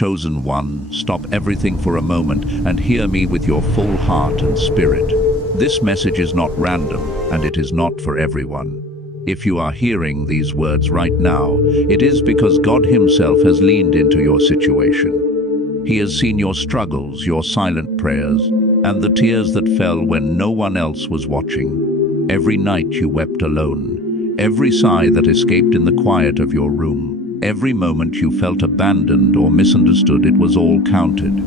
Chosen one, stop everything for a moment and hear me with your full heart and spirit. This message is not random, and it is not for everyone. If you are hearing these words right now, it is because God Himself has leaned into your situation. He has seen your struggles, your silent prayers, and the tears that fell when no one else was watching. Every night you wept alone, every sigh that escaped in the quiet of your room, every moment you felt abandoned or misunderstood, it was all counted.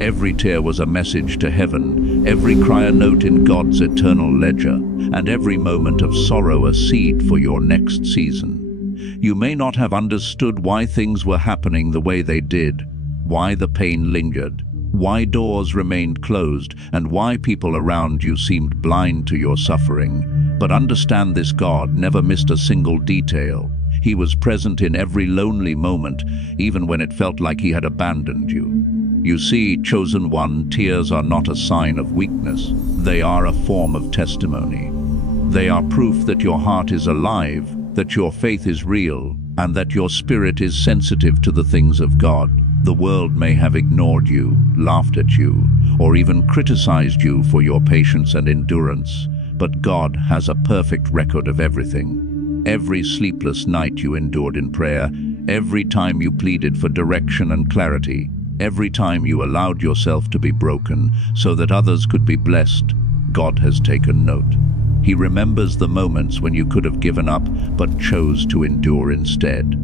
Every tear was a message to heaven, every cry a note in God's eternal ledger, and every moment of sorrow a seed for your next season. You may not have understood why things were happening the way they did, why the pain lingered, why doors remained closed, and why people around you seemed blind to your suffering. But understand this: God never missed a single detail. He was present in every lonely moment, even when it felt like He had abandoned you. You see, chosen one, tears are not a sign of weakness. They are a form of testimony. They are proof that your heart is alive, that your faith is real, and that your spirit is sensitive to the things of God. The world may have ignored you, laughed at you, or even criticized you for your patience and endurance, but God has a perfect record of everything. Every sleepless night you endured in prayer, every time you pleaded for direction and clarity, every time you allowed yourself to be broken so that others could be blessed, God has taken note. He remembers the moments when you could have given up but chose to endure instead.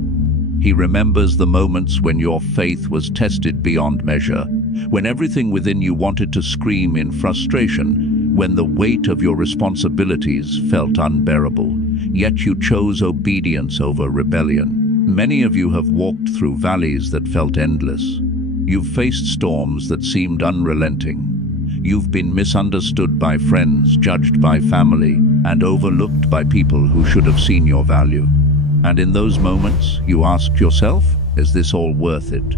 He remembers the moments when your faith was tested beyond measure, when everything within you wanted to scream in frustration, when the weight of your responsibilities felt unbearable, yet you chose obedience over rebellion. Many of you have walked through valleys that felt endless. You've faced storms that seemed unrelenting. You've been misunderstood by friends, judged by family, and overlooked by people who should have seen your value. And in those moments, you asked yourself, is this all worth it?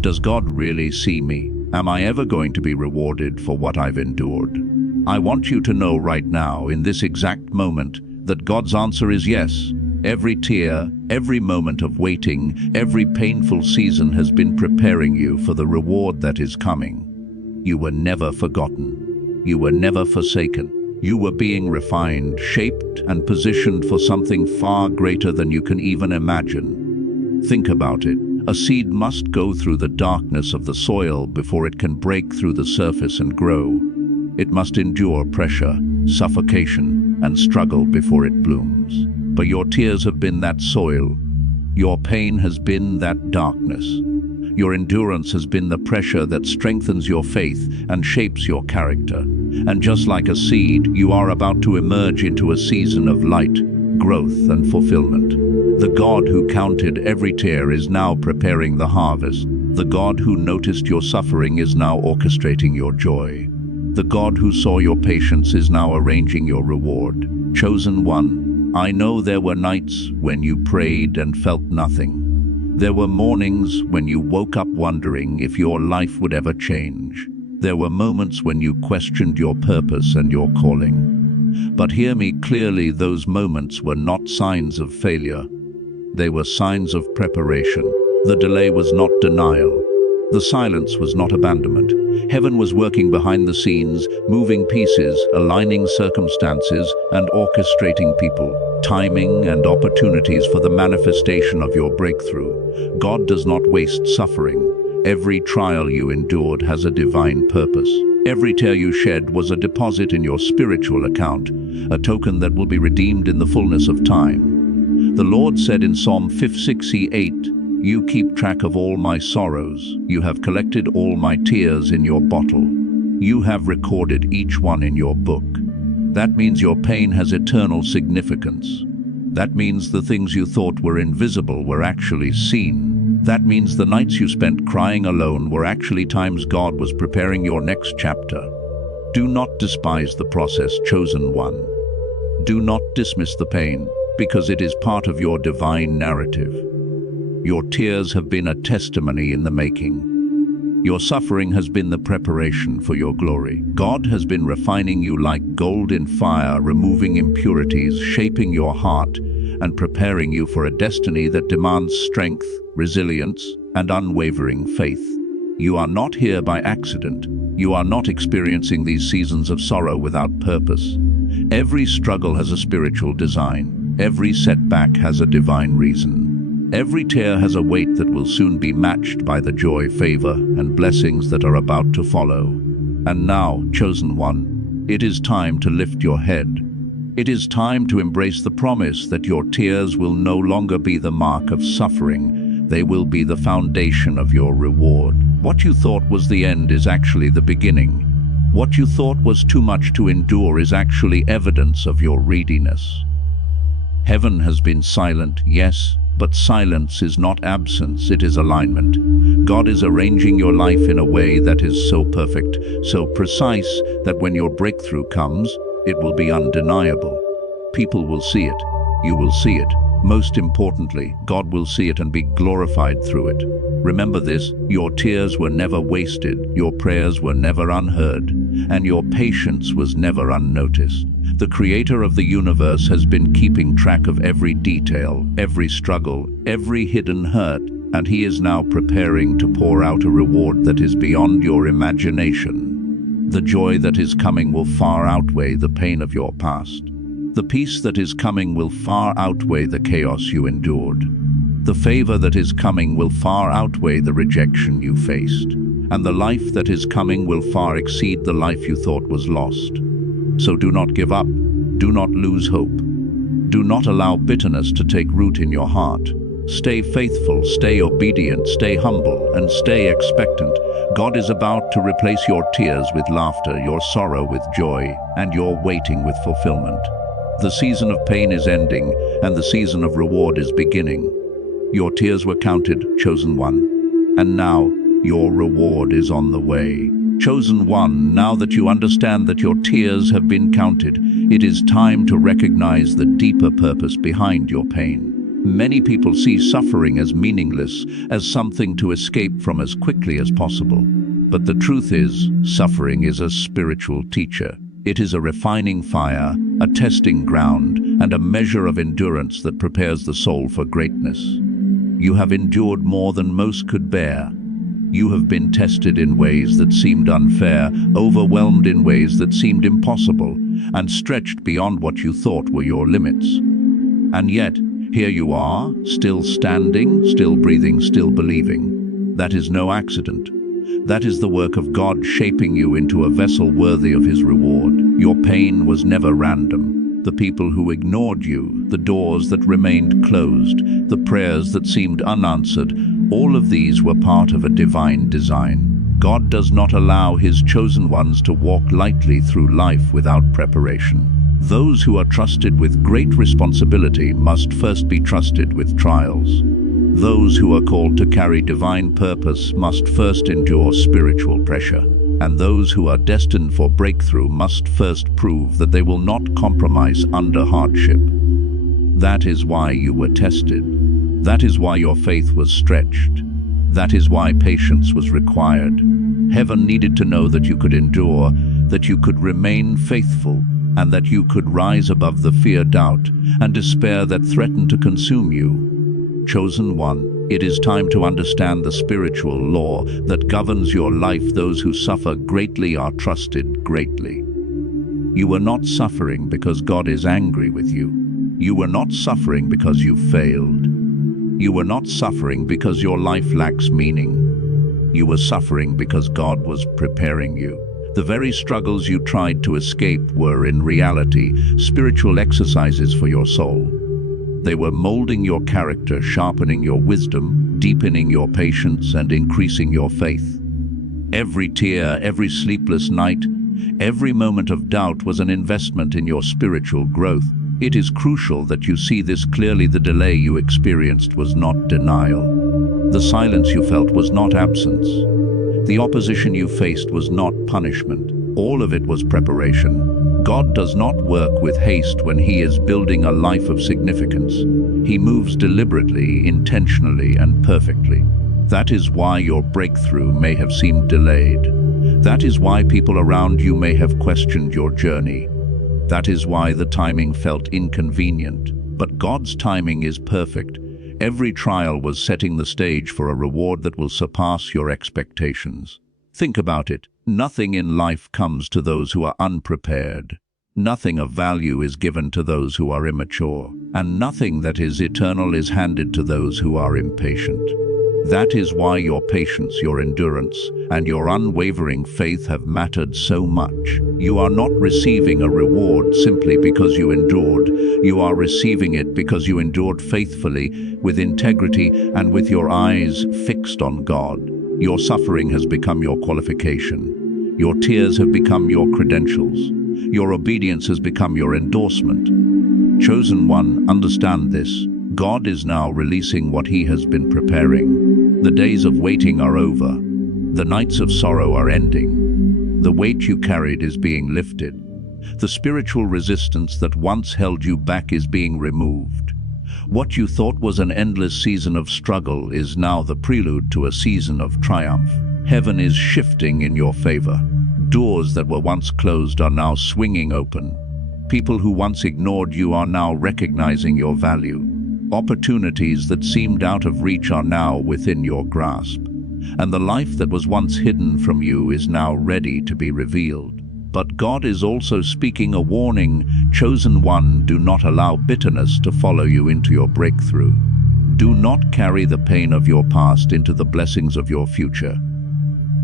Does God really see me? Am I ever going to be rewarded for what I've endured? I want you to know right now, in this exact moment, that God's answer is yes. Every tear, every moment of waiting, every painful season has been preparing you for the reward that is coming. You were never forgotten. You were never forsaken. You were being refined, shaped, and positioned for something far greater than you can even imagine. Think about it. A seed must go through the darkness of the soil before it can break through the surface and grow. It must endure pressure, suffocation, and struggle before it blooms. But your tears have been that soil. Your pain has been that darkness. Your endurance has been the pressure that strengthens your faith and shapes your character. And just like a seed, you are about to emerge into a season of light, growth, and fulfillment. The God who counted every tear is now preparing the harvest. The God who noticed your suffering is now orchestrating your joy. The God who saw your patience is now arranging your reward. Chosen one, I know there were nights when you prayed and felt nothing. There were mornings when you woke up wondering if your life would ever change. There were moments when you questioned your purpose and your calling. But hear me clearly, those moments were not signs of failure. They were signs of preparation. The delay was not denial. The silence was not abandonment. Heaven was working behind the scenes, moving pieces, aligning circumstances, and orchestrating people, timing and opportunities for the manifestation of your breakthrough. God does not waste suffering. Every trial you endured has a divine purpose. Every tear you shed was a deposit in your spiritual account, a token that will be redeemed in the fullness of time. The Lord said in Psalm 58, "You keep track of all my sorrows. You have collected all my tears in your bottle. You have recorded each one in your book." That means your pain has eternal significance. That means the things you thought were invisible were actually seen. That means the nights you spent crying alone were actually times God was preparing your next chapter. Do not despise the process, chosen one. Do not dismiss the pain, because it is part of your divine narrative. Your tears have been a testimony in the making. Your suffering has been the preparation for your glory. God has been refining you like gold in fire, removing impurities, shaping your heart, and preparing you for a destiny that demands strength, resilience, and unwavering faith. You are not here by accident. You are not experiencing these seasons of sorrow without purpose. Every struggle has a spiritual design. Every setback has a divine reason. Every tear has a weight that will soon be matched by the joy, favor, and blessings that are about to follow. And now, chosen one, it is time to lift your head. It is time to embrace the promise that your tears will no longer be the mark of suffering. They will be the foundation of your reward. What you thought was the end is actually the beginning. What you thought was too much to endure is actually evidence of your readiness. Heaven has been silent, yes, but silence is not absence, it is alignment. God is arranging your life in a way that is so perfect, so precise, that when your breakthrough comes, it will be undeniable. People will see it. You will see it. Most importantly, God will see it and be glorified through it. Remember this, your tears were never wasted, your prayers were never unheard, and your patience was never unnoticed. The Creator of the universe has been keeping track of every detail, every struggle, every hidden hurt, and He is now preparing to pour out a reward that is beyond your imagination. The joy that is coming will far outweigh the pain of your past. The peace that is coming will far outweigh the chaos you endured. The favor that is coming will far outweigh the rejection you faced. And the life that is coming will far exceed the life you thought was lost. So do not give up. Do not lose hope. Do not allow bitterness to take root in your heart. Stay faithful, stay obedient, stay humble, and stay expectant. God is about to replace your tears with laughter, your sorrow with joy, and your waiting with fulfillment. The season of pain is ending, and the season of reward is beginning. Your tears were counted, chosen one, and now your reward is on the way. Chosen one, now that you understand that your tears have been counted, it is time to recognize the deeper purpose behind your pain. Many people see suffering as meaningless, as something to escape from as quickly as possible. But the truth is, suffering is a spiritual teacher. It is a refining fire, a testing ground, and a measure of endurance that prepares the soul for greatness. You have endured more than most could bear. You have been tested in ways that seemed unfair, overwhelmed in ways that seemed impossible, and stretched beyond what you thought were your limits. And yet, here you are, still standing, still breathing, still believing. That is no accident. That is the work of God shaping you into a vessel worthy of His reward. Your pain was never random. The people who ignored you, the doors that remained closed, the prayers that seemed unanswered, all of these were part of a divine design. God does not allow His chosen ones to walk lightly through life without preparation. Those who are trusted with great responsibility must first be trusted with trials. Those who are called to carry divine purpose must first endure spiritual pressure, and those who are destined for breakthrough must first prove that they will not compromise under hardship. That is why you were tested. That is why your faith was stretched. That is why patience was required. Heaven needed to know that you could endure, that you could remain faithful, and that you could rise above the fear, doubt, and despair that threatened to consume you. Chosen one, it is time to understand the spiritual law that governs your life. Those who suffer greatly are trusted greatly. You were not suffering because God is angry with you. You were not suffering because you failed. You were not suffering because your life lacks meaning. You were suffering because God was preparing you. The very struggles you tried to escape were, in reality, spiritual exercises for your soul. They were molding your character, sharpening your wisdom, deepening your patience, and increasing your faith. Every tear, every sleepless night, every moment of doubt was an investment in your spiritual growth. It is crucial that you see this clearly. The delay you experienced was not denial. The silence you felt was not absence. The opposition you faced was not punishment. All of it was preparation. God does not work with haste when He is building a life of significance. He moves deliberately, intentionally, and perfectly. That is why your breakthrough may have seemed delayed. That is why people around you may have questioned your journey. That is why the timing felt inconvenient. But God's timing is perfect. Every trial was setting the stage for a reward that will surpass your expectations. Think about it. Nothing in life comes to those who are unprepared. Nothing of value is given to those who are immature, and nothing that is eternal is handed to those who are impatient. That is why your patience, your endurance, and your unwavering faith have mattered so much. You are not receiving a reward simply because you endured. You are receiving it because you endured faithfully, with integrity, and with your eyes fixed on God. Your suffering has become your qualification. Your tears have become your credentials. Your obedience has become your endorsement. Chosen one, understand this. God is now releasing what He has been preparing. The days of waiting are over. The nights of sorrow are ending. The weight you carried is being lifted. The spiritual resistance that once held you back is being removed. What you thought was an endless season of struggle is now the prelude to a season of triumph. Heaven is shifting in your favor. Doors that were once closed are now swinging open. People who once ignored you are now recognizing your value. Opportunities that seemed out of reach are now within your grasp. And the life that was once hidden from you is now ready to be revealed. But God is also speaking a warning. Chosen one, do not allow bitterness to follow you into your breakthrough. Do not carry the pain of your past into the blessings of your future.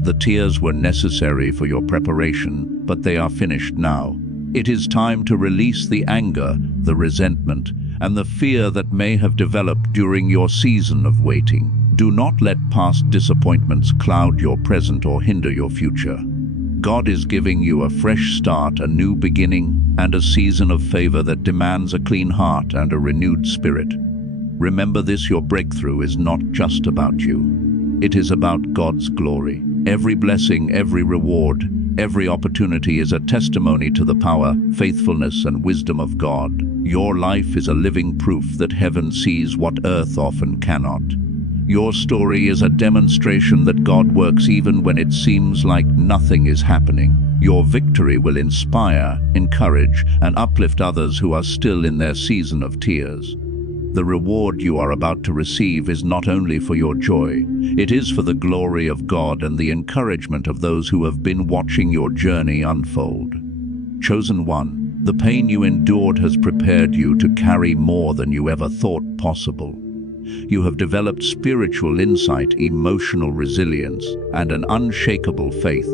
The tears were necessary for your preparation, but they are finished now. It is time to release the anger, the resentment, and the fear that may have developed during your season of waiting. Do not let past disappointments cloud your present or hinder your future. God is giving you a fresh start, a new beginning, and a season of favor that demands a clean heart and a renewed spirit. Remember this: your breakthrough is not just about you. It is about God's glory. Every blessing, every reward, every opportunity is a testimony to the power, faithfulness, and wisdom of God. Your life is a living proof that heaven sees what earth often cannot. Your story is a demonstration that God works even when it seems like nothing is happening. Your victory will inspire, encourage, and uplift others who are still in their season of tears. The reward you are about to receive is not only for your joy, it is for the glory of God and the encouragement of those who have been watching your journey unfold. Chosen one, the pain you endured has prepared you to carry more than you ever thought possible. You have developed spiritual insight, emotional resilience, and an unshakable faith.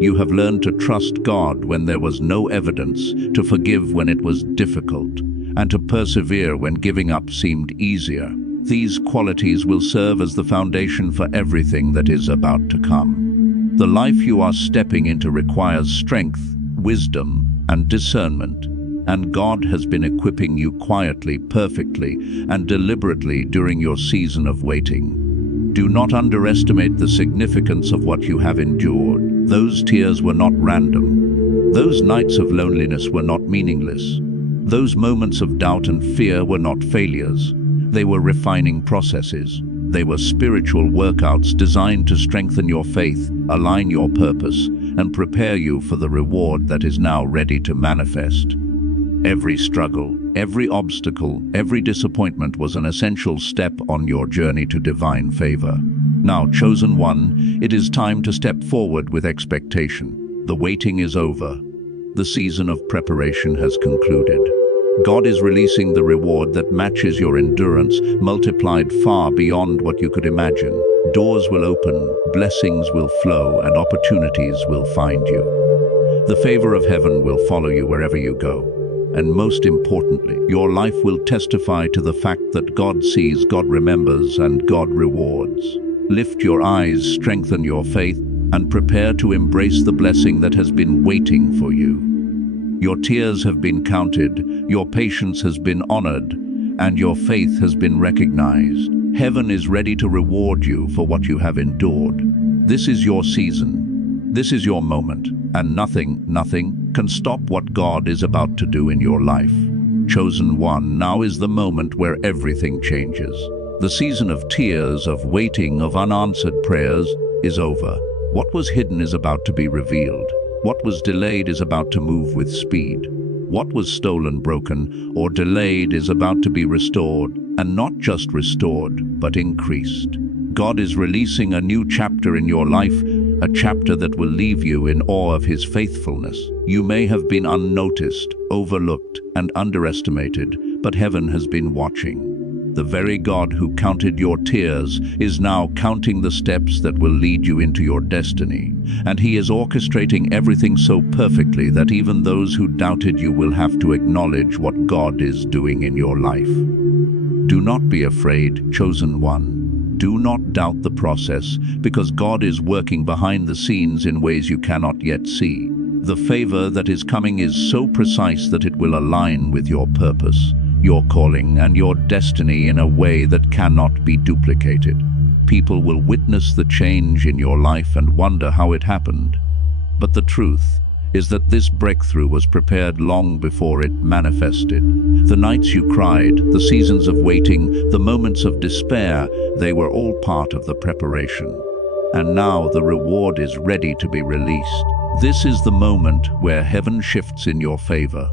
You have learned to trust God when there was no evidence, to forgive when it was difficult, and to persevere when giving up seemed easier. These qualities will serve as the foundation for everything that is about to come. The life you are stepping into requires strength, wisdom, and discernment, and God has been equipping you quietly, perfectly, and deliberately during your season of waiting. Do not underestimate the significance of what you have endured. Those tears were not random. Those nights of loneliness were not meaningless. Those moments of doubt and fear were not failures. They were refining processes. They were spiritual workouts designed to strengthen your faith, align your purpose, and prepare you for the reward that is now ready to manifest. Every struggle, every obstacle, every disappointment was an essential step on your journey to divine favor. Now, chosen one, it is time to step forward with expectation. The waiting is over. The season of preparation has concluded. God is releasing the reward that matches your endurance, multiplied far beyond what you could imagine. Doors will open, blessings will flow, and opportunities will find you. The favor of heaven will follow you wherever you go. And most importantly, your life will testify to the fact that God sees, God remembers, and God rewards. Lift your eyes, strengthen your faith, and prepare to embrace the blessing that has been waiting for you. Your tears have been counted, your patience has been honored, and your faith has been recognized. Heaven is ready to reward you for what you have endured. This is your season. This is your moment, and nothing can stop what God is about to do in your life. Chosen one, now is the moment where everything changes. The season of tears, of waiting, of unanswered prayers is over. What was hidden is about to be revealed. What was delayed is about to move with speed. What was stolen, broken, or delayed is about to be restored, and not just restored, but increased. God is releasing a new chapter in your life, a chapter that will leave you in awe of His faithfulness. You may have been unnoticed, overlooked, and underestimated, but heaven has been watching. The very God who counted your tears is now counting the steps that will lead you into your destiny. And He is orchestrating everything so perfectly that even those who doubted you will have to acknowledge what God is doing in your life. Do not be afraid, chosen one. Do not doubt the process, because God is working behind the scenes in ways you cannot yet see. The favor that is coming is so precise that it will align with your purpose, your calling, and your destiny in a way that cannot be duplicated. People will witness the change in your life and wonder how it happened. But the truth is that this breakthrough was prepared long before it manifested. The nights you cried, the seasons of waiting, the moments of despair, they were all part of the preparation. And now the reward is ready to be released. This is the moment where heaven shifts in your favor.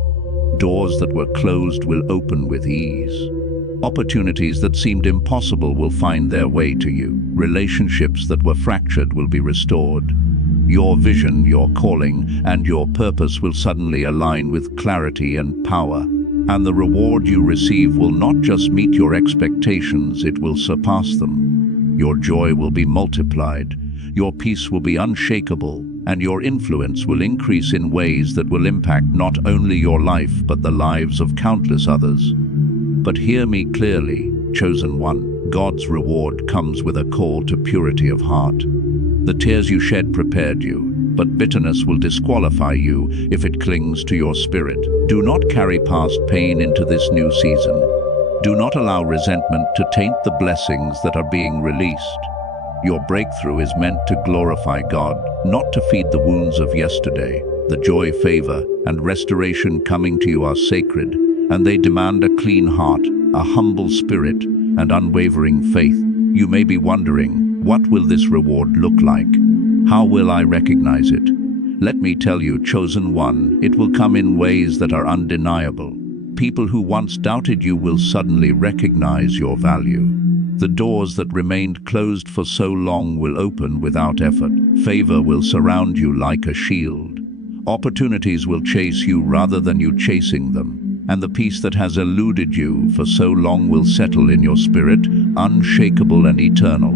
Doors that were closed will open with ease. Opportunities that seemed impossible will find their way to you. Relationships that were fractured will be restored. Your vision, your calling, and your purpose will suddenly align with clarity and power. And the reward you receive will not just meet your expectations, it will surpass them. Your joy will be multiplied, your peace will be unshakable, and your influence will increase in ways that will impact not only your life but the lives of countless others. But hear me clearly, chosen one. God's reward comes with a call to purity of heart. The tears you shed prepared you, but bitterness will disqualify you if it clings to your spirit. Do not carry past pain into this new season. Do not allow resentment to taint the blessings that are being released. Your breakthrough is meant to glorify God, not to feed the wounds of yesterday. The joy, favor, and restoration coming to you are sacred, and they demand a clean heart, a humble spirit, and unwavering faith. You may be wondering, what will this reward look like? How will I recognize it? Let me tell you, chosen one, it will come in ways that are undeniable. People who once doubted you will suddenly recognize your value. The doors that remained closed for so long will open without effort. Favor will surround you like a shield. Opportunities will chase you rather than you chasing them. And the peace that has eluded you for so long will settle in your spirit, unshakable and eternal.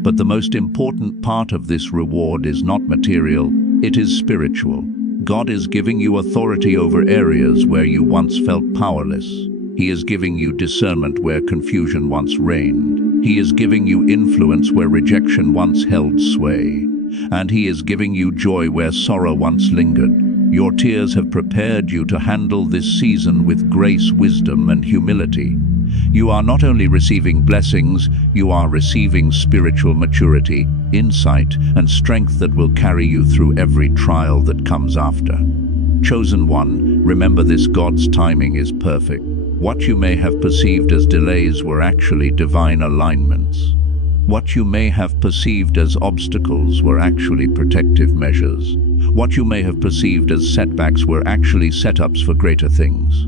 But the most important part of this reward is not material, it is spiritual. God is giving you authority over areas where you once felt powerless. He is giving you discernment where confusion once reigned. He is giving you influence where rejection once held sway. And He is giving you joy where sorrow once lingered. Your tears have prepared you to handle this season with grace, wisdom, and humility. You are not only receiving blessings, you are receiving spiritual maturity, insight, and strength that will carry you through every trial that comes after. Chosen one, remember this: God's timing is perfect. What you may have perceived as delays were actually divine alignments. What you may have perceived as obstacles were actually protective measures. What you may have perceived as setbacks were actually setups for greater things.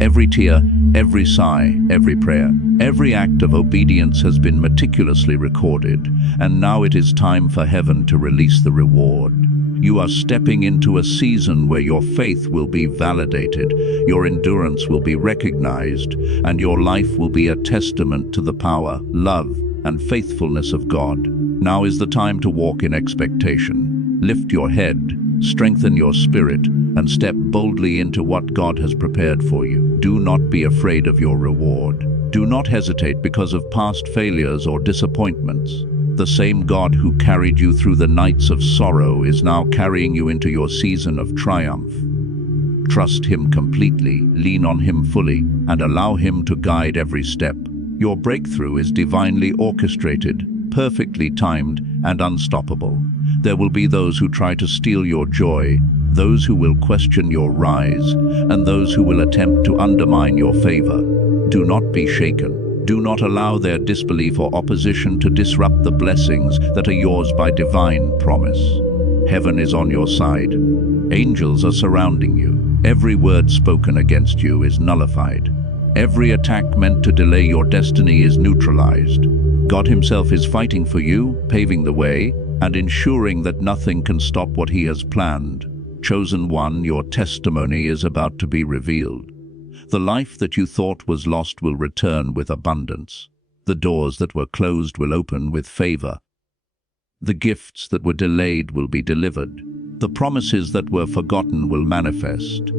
Every tear, every sigh, every prayer, every act of obedience has been meticulously recorded, and now it is time for heaven to release the reward. You are stepping into a season where your faith will be validated, your endurance will be recognized, and your life will be a testament to the power, love, and faithfulness of God. Now is the time to walk in expectation. Lift your head, strengthen your spirit, and step boldly into what God has prepared for you. Do not be afraid of your reward. Do not hesitate because of past failures or disappointments. The same God who carried you through the nights of sorrow is now carrying you into your season of triumph. Trust Him completely, lean on Him fully, and allow Him to guide every step. Your breakthrough is divinely orchestrated, perfectly timed, and unstoppable. There will be those who try to steal your joy, those who will question your rise, and those who will attempt to undermine your favor. Do not be shaken. Do not allow their disbelief or opposition to disrupt the blessings that are yours by divine promise. Heaven is on your side. Angels are surrounding you. Every word spoken against you is nullified. Every attack meant to delay your destiny is neutralized. God himself is fighting for you, paving the way, and ensuring that nothing can stop what he has planned. Chosen one, your testimony is about to be revealed. The life that you thought was lost will return with abundance. The doors that were closed will open with favor. The gifts that were delayed will be delivered. The promises that were forgotten will manifest.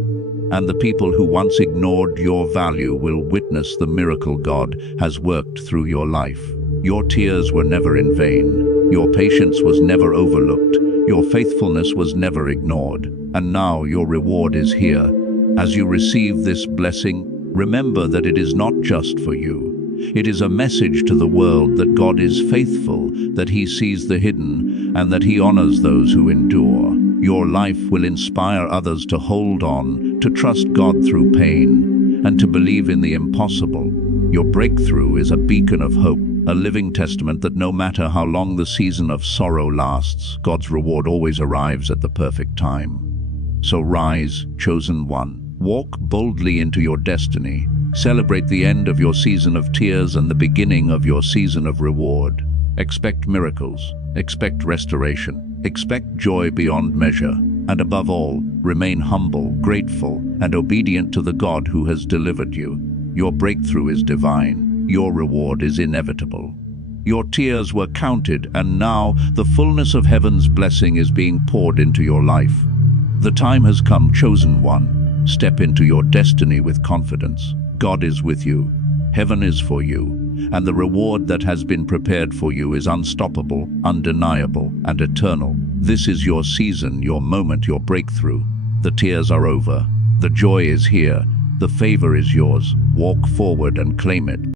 And the people who once ignored your value will witness the miracle God has worked through your life. Your tears were never in vain. Your patience was never overlooked. Your faithfulness was never ignored. And now your reward is here. As you receive this blessing, remember that it is not just for you. It is a message to the world that God is faithful, that he sees the hidden, and that he honors those who endure. Your life will inspire others to hold on, to trust God through pain, and to believe in the impossible. Your breakthrough is a beacon of hope, a living testament that no matter how long the season of sorrow lasts, God's reward always arrives at the perfect time. So rise, chosen one. Walk boldly into your destiny. Celebrate the end of your season of tears and the beginning of your season of reward. Expect miracles. Expect restoration. Expect joy beyond measure. And above all, remain humble, grateful, and obedient to the God who has delivered you. Your breakthrough is divine. Your reward is inevitable. Your tears were counted, and now the fullness of heaven's blessing is being poured into your life. The time has come, chosen one. Step into your destiny with confidence. God is with you. Heaven is for you. And the reward that has been prepared for you is unstoppable, undeniable, and eternal. This is your season, your moment, your breakthrough. The tears are over. The joy is here. The favor is yours. Walk forward and claim it.